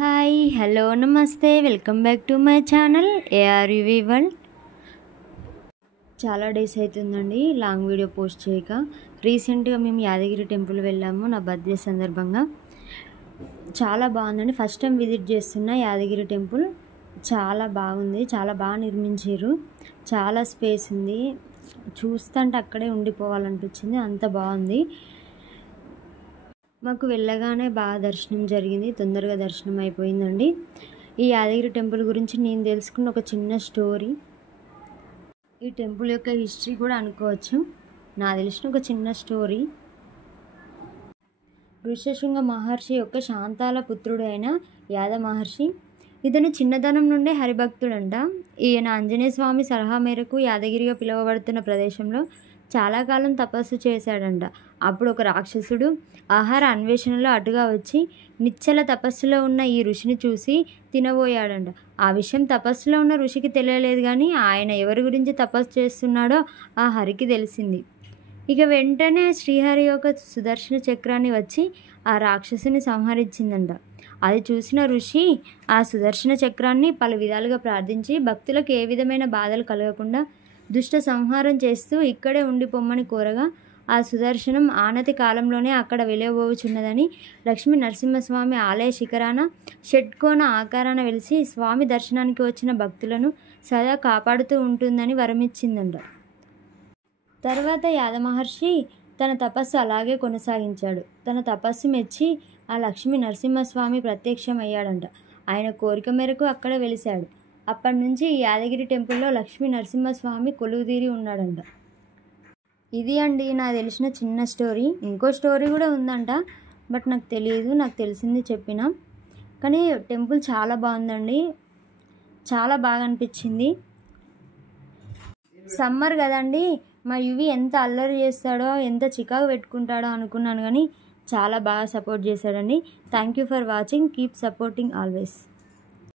Hi hello నమస్తే welcome back to my channel ARUV world. చాలా days అవుతుందండి long video post చేయక. రీసెంట్గా మేము యాదగిరి టెంపుల్ వెళ్ళాము నా బర్త్డే సందర్భంగా. చాలా బాగుందండి. ఫస్ట్ టైం విజిట్ చేస్తున్న యాదగిరి టెంపుల్. చాలా బాగుంది, చాలా బాగా నిర్మించారు. చాలా స్పేస్ ఉంది, చూస్తుంటే అక్కడే ఉండిపోవాలనిపించింది, అంత బాగుంది. మాకు వెళ్ళగానే బాగా దర్శనం జరిగింది, తొందరగా దర్శనం అయిపోయిందండి. ఈ యాదగిరి టెంపుల్ గురించి నేను తెలుసుకున్న ఒక చిన్న స్టోరీ, ఈ టెంపుల్ యొక్క హిస్టరీ కూడా అనుకోవచ్చు. నాకు తెలిసిన ఒక చిన్న స్టోరీ. ఋష్యశృంగ మహర్షి యొక్క శాంతాల పుత్రుడు అయిన యాద మహర్షి. ఇతను చిన్నతనం నుండే హరిభక్తుడంట. ఈయన ఆంజనేయ స్వామి సలహా మేరకు యాదగిరిగా పిలువబడుతున్న ప్రదేశంలో చాలా కాలం తపస్సు చేశాడంట. అప్పుడు ఒక రాక్షసుడు ఆహార అన్వేషణలో అటుగా వచ్చి నిశ్చల తపస్సులో ఉన్న ఈ ఋషిని చూసి తినబోయాడంట. ఆ విషయం తపస్సులో ఉన్న ఋషికి తెలియలేదు, కానీ ఆయన ఎవరి గురించి తపస్సు చేస్తున్నాడో ఆ హరికి తెలిసింది. ఇక వెంటనే శ్రీహరి యొక్క సుదర్శన చక్రాన్ని వచ్చి ఆ రాక్షసుని సంహరించిందంట. అది చూసిన ఋషి ఆ సుదర్శన చక్రాన్ని పలు విధాలుగా ప్రార్థించి భక్తులకు ఏ విధమైన బాధలు కలగకుండా దుష్ట సంహారం చేస్తూ ఇక్కడే ఉండిపోమ్మని కోరగా, ఆ సుదర్శనం ఆనతి కాలంలోనే అక్కడ వెలువబోచున్నదని, లక్ష్మీ నరసింహస్వామి ఆలయ శిఖరాన షట్కోణ ఆకారాన వెలిసి స్వామి దర్శనానికి వచ్చిన భక్తులను సదా కాపాడుతూ ఉంటుందని వరమిచ్చిందంట. తర్వాత యాదమహర్షి తన తపస్సు అలాగే కొనసాగించాడు. తన తపస్సు మెచ్చి ఆ లక్ష్మీ నరసింహస్వామి ప్రత్యక్షమయ్యాడంట. ఆయన కోరిక మేరకు అక్కడ వెలిశాడు. అప్పటి నుంచి ఈ యాదగిరి టెంపుల్లో లక్ష్మీ నరసింహస్వామి కొలువుదీరి ఉన్నాడంట. ఇది అండి నాకు తెలిసిన చిన్న స్టోరీ. ఇంకో స్టోరీ కూడా ఉందంట, బట్ నాకు తెలియదు, నాకు తెలిసింది చెప్పిన. కానీ టెంపుల్ చాలా బాగుందండి, చాలా బాగా అనిపించింది. సమ్మర్ కదండి, మా యువి ఎంత అల్లరి చేస్తాడో, ఎంత చికాకు పెట్టుకుంటాడో అనుకున్నాను, కానీ చాలా బాగా సపోర్ట్ చేశాడండి. Thank you for watching. Keep supporting always.